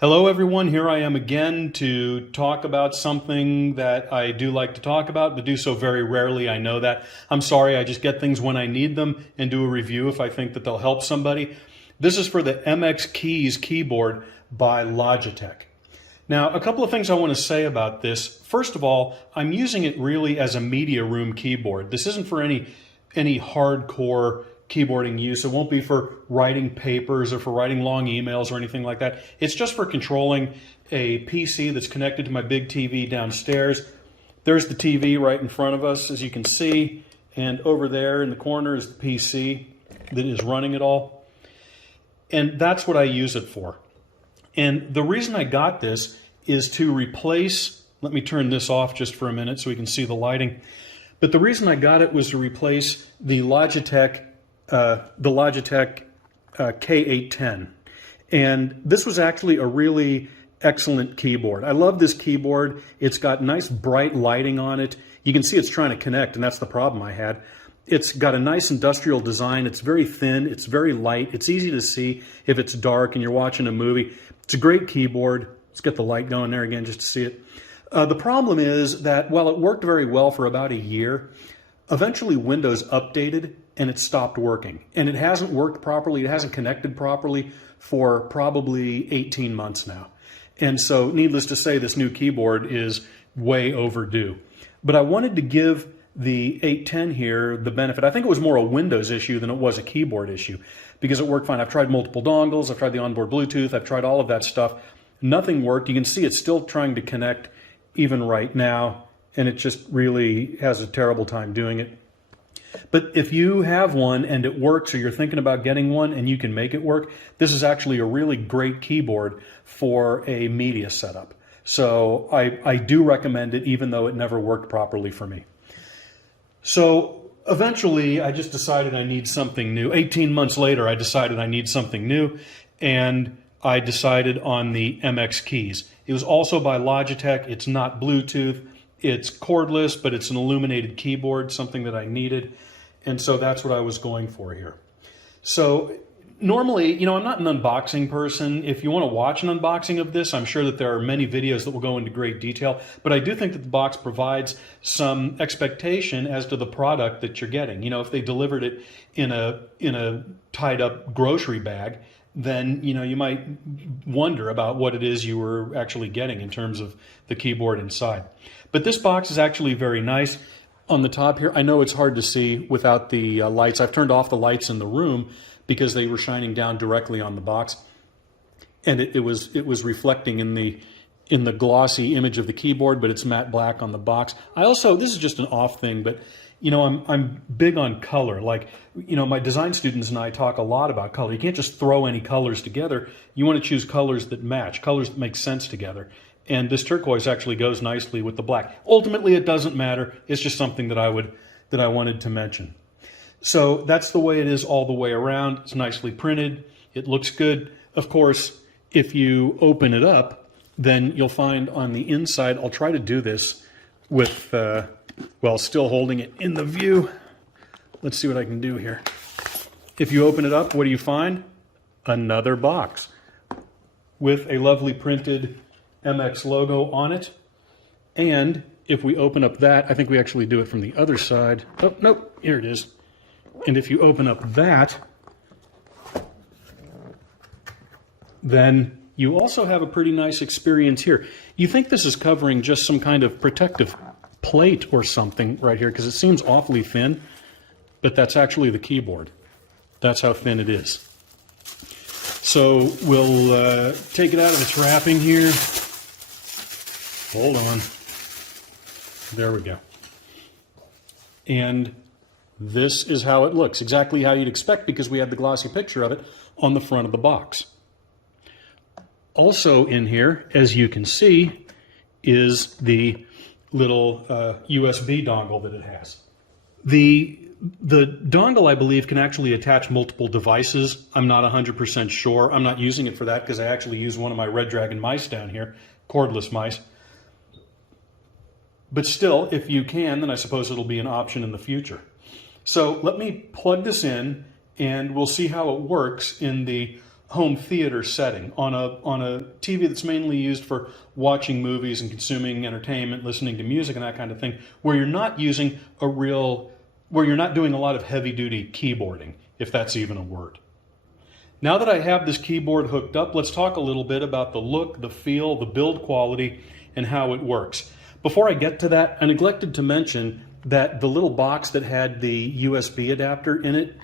Hello everyone, here I am again to talk about something that I do like to talk about, but do so very rarely, I know that. I'm sorry, I just get things when I need them and do a review if I think that they'll help somebody. This is for the MX Keys keyboard by Logitech. Now, a couple of things I want to say about this. First of all, I'm using it really as a media room keyboard. This isn't for any hardcore keyboarding use. It won't be for writing papers or for writing long emails or anything like that. It's just for controlling a PC that's connected to my big TV downstairs. There's the TV right in front of us, as you can see, and over there in the corner is the PC that is running it all. And that's what I use it for. And the reason I got this is to replace, let me turn this off just for a minute so we can see the lighting. But the reason I got it was to replace the Logitech K810. And this was actually a really excellent keyboard. I love this keyboard. It's got nice bright lighting on it. You can see it's trying to connect, and that's the problem I had. It's got a nice industrial design. It's very thin. It's very light. It's easy to see if it's dark and you're watching a movie. It's a great keyboard. Let's get the light going there again just to see it. The problem is that while it worked very well for about a year, eventually Windows updated and it stopped working. And it hasn't worked properly. It hasn't connected properly for probably 18 months now. And so needless to say, this new keyboard is way overdue. But I wanted to give the 810 here the benefit. I think it was more a Windows issue than it was a keyboard issue because it worked fine. I've tried multiple dongles. I've tried the onboard Bluetooth. I've tried all of that stuff. Nothing worked. You can see it's still trying to connect even right now, and it just really has a terrible time doing it. But if you have one and it works, or you're thinking about getting one and you can make it work, this is actually a really great keyboard for a media setup. So I do recommend it, even though it never worked properly for me. So eventually I just decided I need something new. 18 months later, I decided I need something new, and I decided on the MX Keys. It was also by Logitech. It's not Bluetooth. It's cordless, but it's an illuminated keyboard, something that I needed. And so that's what I was going for here. So normally, I'm not an unboxing person. If you want to watch an unboxing of this, I'm sure that there are many videos that will go into great detail. But I do think that the box provides some expectation as to the product that you're getting. If they delivered it in a tied up grocery bag, then you might wonder about what it is you were actually getting in terms of the keyboard inside. But this box is actually very nice. On the top here, I know it's hard to see without the lights. I've turned off the lights in the room because they were shining down directly on the box, and it was reflecting in the glossy image of the keyboard, but it's matte black on the box. This is just an off thing, but I'm big on color. Like, my design students and I talk a lot about color. You can't just throw any colors together. You want to choose colors that match, colors that make sense together. And this turquoise actually goes nicely with the black. Ultimately, it doesn't matter. It's just something that I wanted to mention. So that's the way it is all the way around. It's nicely printed. It looks good. Of course, if you open it up, then you'll find on the inside, I'll try to do this with, still holding it in the view. Let's see what I can do here. If you open it up, what do you find? Another box with a lovely printed MX logo on it. And if we open up that, I think we actually do it from the other side. Oh, nope, here it is. And if you open up that, then you also have a pretty nice experience here. You think this is covering just some kind of protective plate or something right here, because it seems awfully thin, but that's actually the keyboard. That's how thin it is. So we'll take it out of its wrapping here. Hold on. There we go. And this is how it looks, exactly how you'd expect, because we have the glossy picture of it on the front of the box. Also in here, as you can see, is the little USB dongle that it has. The dongle, I believe, can actually attach multiple devices. I'm not 100% sure. I'm not using it for that because I actually use one of my Red Dragon mice down here, cordless mice. But still, if you can, then I suppose it'll be an option in the future. So let me plug this in and we'll see how it works in the home theater setting, on a TV that's mainly used for watching movies and consuming entertainment, listening to music and that kind of thing, where you're not using where you're not doing a lot of heavy duty keyboarding, if that's even a word. Now that I have this keyboard hooked up, let's talk a little bit about the look, the feel, the build quality, and how it works. Before I get to that, I neglected to mention that the little box that had the USB adapter in it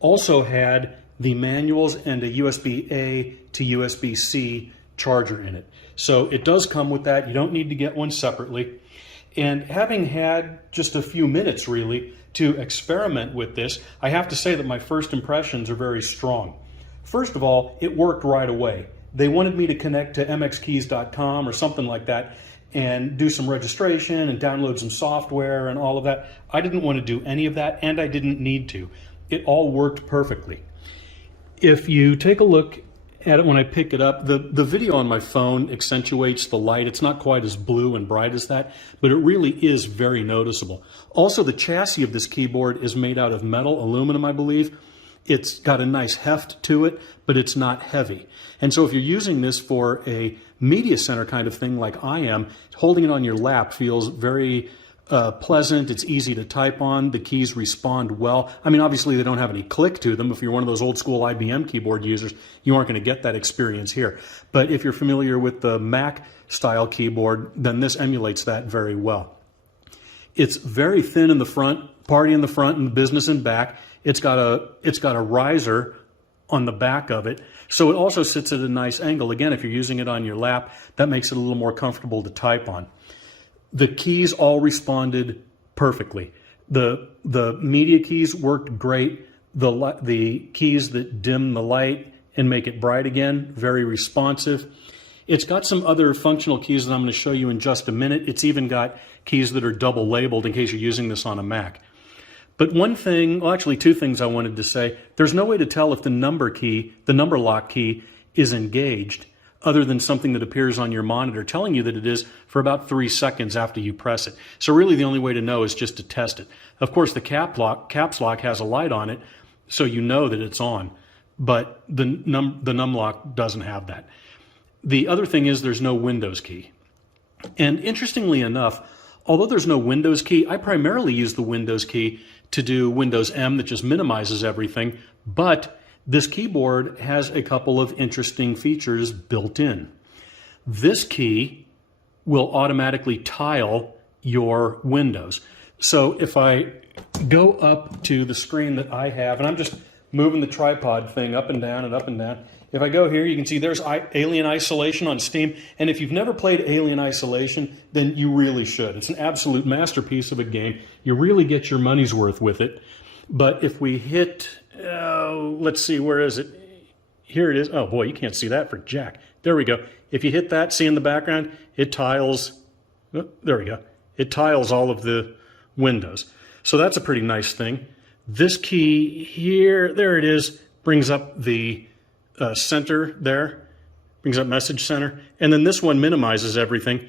also had the manuals and a USB-A to USB-C charger in it. So it does come with that. You don't need to get one separately. And having had just a few minutes really to experiment with this, I have to say that my first impressions are very strong. First of all, it worked right away. They wanted me to connect to mxkeys.com or something like that and do some registration and download some software and all of that. I didn't want to do any of that, and I didn't need to. It all worked perfectly. If you take a look at it when I pick it up, the video on my phone accentuates the light. It's not quite as blue and bright as that, but it really is very noticeable. Also, the chassis of this keyboard is made out of metal, aluminum, I believe. It's got a nice heft to it, but it's not heavy. And so if you're using this for a media center kind of thing like I am, holding it on your lap feels very pleasant. It's easy to type on. The keys respond well. I mean, obviously they don't have any click to them. If you're one of those old school IBM keyboard users, you aren't going to get that experience here. But if you're familiar with the Mac style keyboard, then this emulates that very well. It's very thin in the front, party in the front and the business in back. It's got a riser on the back of it, so it also sits at a nice angle. Again, if you're using it on your lap, that makes it a little more comfortable to type on. The keys all responded perfectly. The media keys worked great. The keys that dim the light and make it bright again, very responsive. It's got some other functional keys that I'm going to show you in just a minute. It's even got keys that are double labeled in case you're using this on a Mac. But one thing, well, actually two things I wanted to say. There's no way to tell if the number key, the number lock key, is engaged other than something that appears on your monitor telling you that it is for about 3 seconds after you press it. So really the only way to know is just to test it. Of course, the caps lock has a light on it, so you know that it's on, but the num lock doesn't have that. The other thing is there's no Windows key. And interestingly enough, although there's no Windows key, I primarily use the Windows key to do Windows M that just minimizes everything, but this keyboard has a couple of interesting features built in. This key will automatically tile your windows. So if I go up to the screen that I have, and I'm just moving the tripod thing up and down and up and down. If I go here, you can see there's Alien Isolation on Steam. And if you've never played Alien Isolation, then you really should. It's an absolute masterpiece of a game. You really get your money's worth with it. But if we hit, let's see, where is it? Here it is. Oh boy, you can't see that for jack. There we go. If you hit that, see in the background, it tiles, oh, there we go. It tiles all of the windows. So that's a pretty nice thing. This key here, there it is, brings up the center there, brings up message center. And then this one minimizes everything.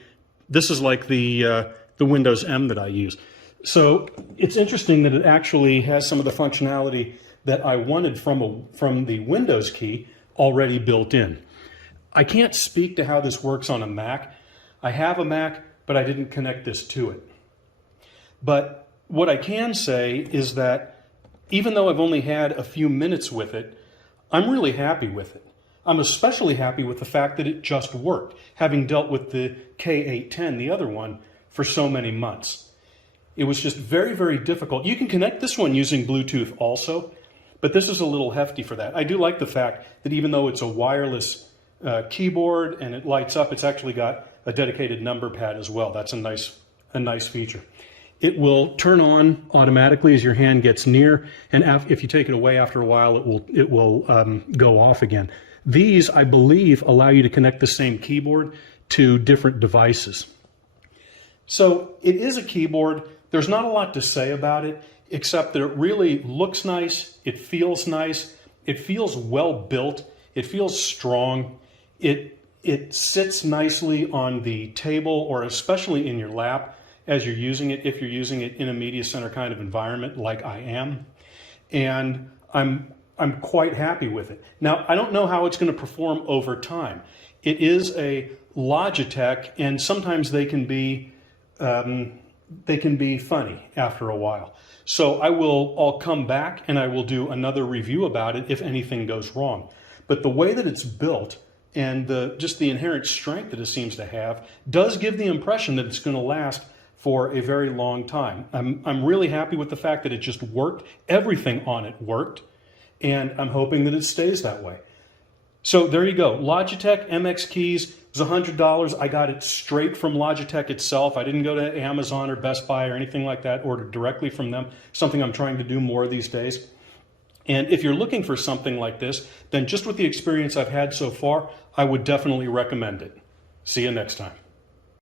This is like the Windows M that I use. So it's interesting that it actually has some of the functionality that I wanted from the Windows key already built in. I can't speak to how this works on a Mac. I have a Mac, but I didn't connect this to it. But what I can say is that even though I've only had a few minutes with it, I'm really happy with it. I'm especially happy with the fact that it just worked, having dealt with the K810, the other one, for so many months. It was just very, very difficult. You can connect this one using Bluetooth also, but this is a little hefty for that. I do like the fact that even though it's a wireless keyboard and it lights up, it's actually got a dedicated number pad as well. That's a nice feature. It will turn on automatically as your hand gets near, and if you take it away after a while, it will go off again. These, I believe, allow you to connect the same keyboard to different devices. So it is a keyboard. There's not a lot to say about it, except that it really looks nice, it feels well built, it feels strong, it sits nicely on the table or especially in your lap as you're using it, if you're using it in a media center kind of environment like I am. And I'm I'm quite happy with it. Now, I don't know how it's going to perform over time. It is a Logitech, and sometimes they can be funny after a while. So I'll come back and I will do another review about it if anything goes wrong. But the way that it's built and just the inherent strength that it seems to have does give the impression that it's going to last for a very long time. I'm really happy with the fact that it just worked. Everything on it worked, and I'm hoping that it stays that way. So there you go. Logitech MX Keys was $100. I got it straight from Logitech itself. I didn't go to Amazon or Best Buy or anything like that, ordered directly from them, something I'm trying to do more these days. And if you're looking for something like this, then just with the experience I've had so far, I would definitely recommend it. See you next time.